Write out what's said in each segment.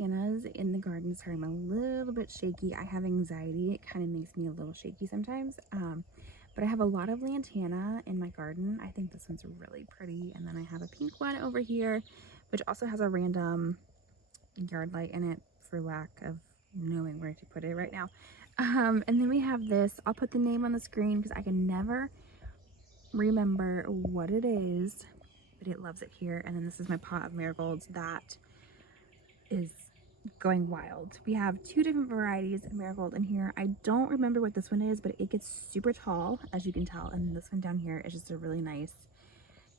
lantanas in the garden. Sorry, I'm a little bit shaky. I have anxiety. It kind of makes me a little shaky sometimes. But I have a lot of lantana in my garden. I think this one's really pretty. And then I have a pink one over here, which also has a random yard light in it for lack of knowing where to put it right now. And then we have this. I'll put the name on the screen because I can never remember what it is, but it loves it here. And then this is my pot of marigolds that is going wild. We have two different varieties of marigold in here. I don't remember what this one is, but it gets super tall, as you can tell. And this one down here is just a really nice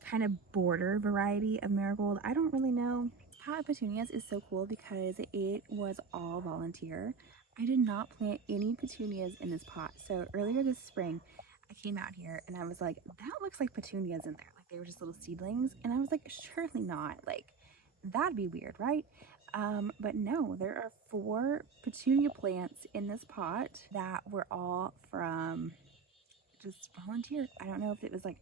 kind of border variety of marigold. I don't really know. Pot of petunias is so cool because it was all volunteer. I did not plant any petunias in this pot. So earlier this spring, I came out here and I was like, that looks like petunias in there. Like they were just little seedlings. And I was like, surely not. Like that'd be weird, right? But no, there are 4 petunia plants in this pot that were all from just volunteer. I don't know if it was like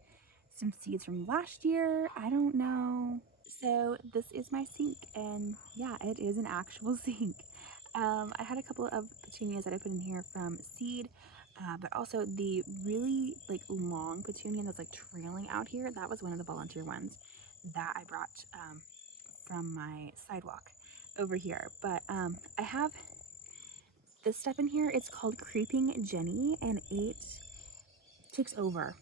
some seeds from last year. I don't know. So this is my sink, and yeah, it is an actual sink. I had a couple of petunias that I put in here from seed, but also the really like long petunia that's like trailing out here, that was one of the volunteer ones that I brought from my sidewalk over here. But I have this stuff in here. It's called Creeping Jenny, and it takes over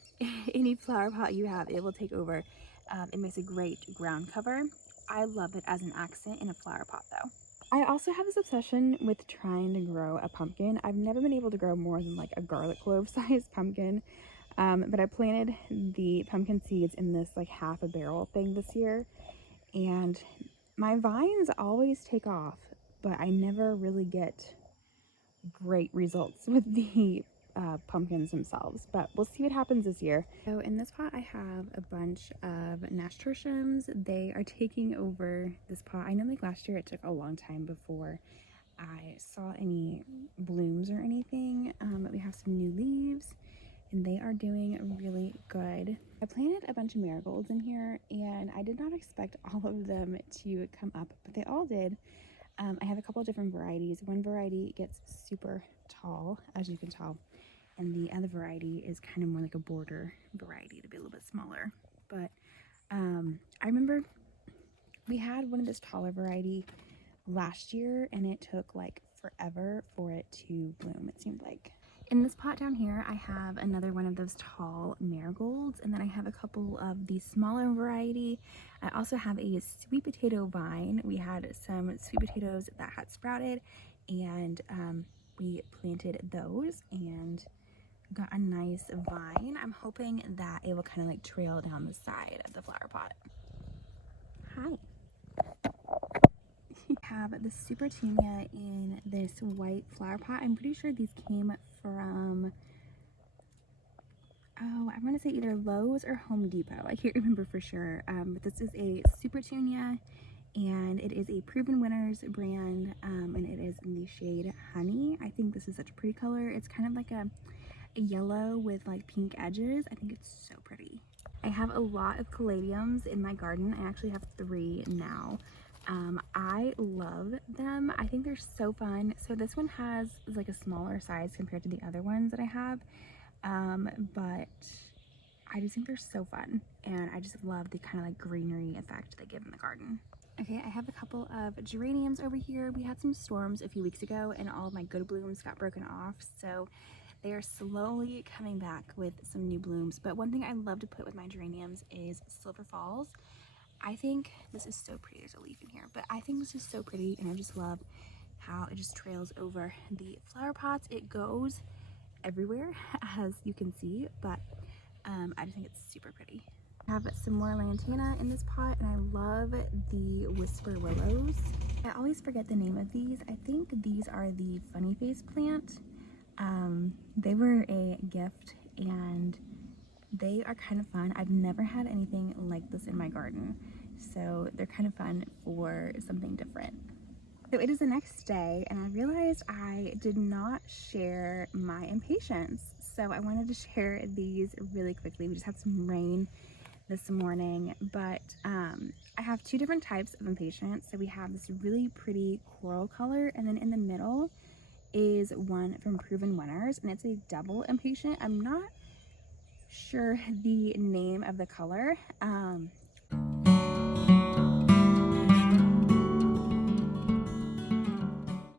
any flower pot you have. It will take over. It makes a great ground cover. I love it as an accent in a flower pot though. I also have this obsession with trying to grow a pumpkin. I've never been able to grow more than like a garlic clove sized pumpkin. But I planted the pumpkin seeds in this like half a barrel thing this year, and my vines always take off, but I never really get great results with the pumpkins themselves, but we'll see what happens this year. So in this pot I have a bunch of nasturtiums. They are taking over this pot. I know like last year it took a long time before I saw any blooms or anything, but we have some new leaves and they are doing really good. I planted a bunch of marigolds in here and I did not expect all of them to come up, but they all did. I have a couple of different varieties. One variety gets super tall, as you can tell, and the other variety is kind of more like a border variety to be a little bit smaller. But I remember we had one of this taller variety last year and it took like forever for it to bloom, it seemed like. In this pot down here, I have another one of those tall marigolds, and then I have a couple of the smaller variety. I also have a sweet potato vine. We had some sweet potatoes that had sprouted, and we planted those and got a nice vine. I'm hoping that it will kind of like trail down the side of the flower pot. Hi. Have the super petunia in this white flower pot. I'm pretty sure these came from, oh, I want to say either Lowe's or Home Depot. I can't remember for sure, but this is a super petunia and it is a Proven Winners brand, and it is in the shade Honey. I think this is such a pretty color. It's kind of like a yellow with like pink edges. I think it's so pretty. I have a lot of caladiums in my garden. I actually have 3 now. I love them. I think they're so fun. So this one has like a smaller size compared to the other ones that I have, but I just think they're so fun, and I just love the kind of like greenery effect they give in the garden. Okay, I have a couple of geraniums over here. We had some storms a few weeks ago and all of my good blooms got broken off, so they are slowly coming back with some new blooms. But one thing I love to put with my geraniums is Silver Falls. I think this is so pretty. There's a leaf in here, but I think this is so pretty, and I just love how it just trails over the flower pots. It goes everywhere, as you can see, but I just think it's super pretty. I have some more lantana in this pot, and I love the Whisper Willows. I always forget the name of these. I think these are the funny face plant. They were a gift, and they are kind of fun. I've never had anything like this in my garden, so they're kind of fun for something different. So it is the next day, and I realized I did not share my impatiens, so I wanted to share these really quickly. We just had some rain this morning, but I have two different types of impatient. So we have this really pretty coral color, and then in the middle is one from Proven Winners, and it's a double impatient. I'm not sure the name of the color,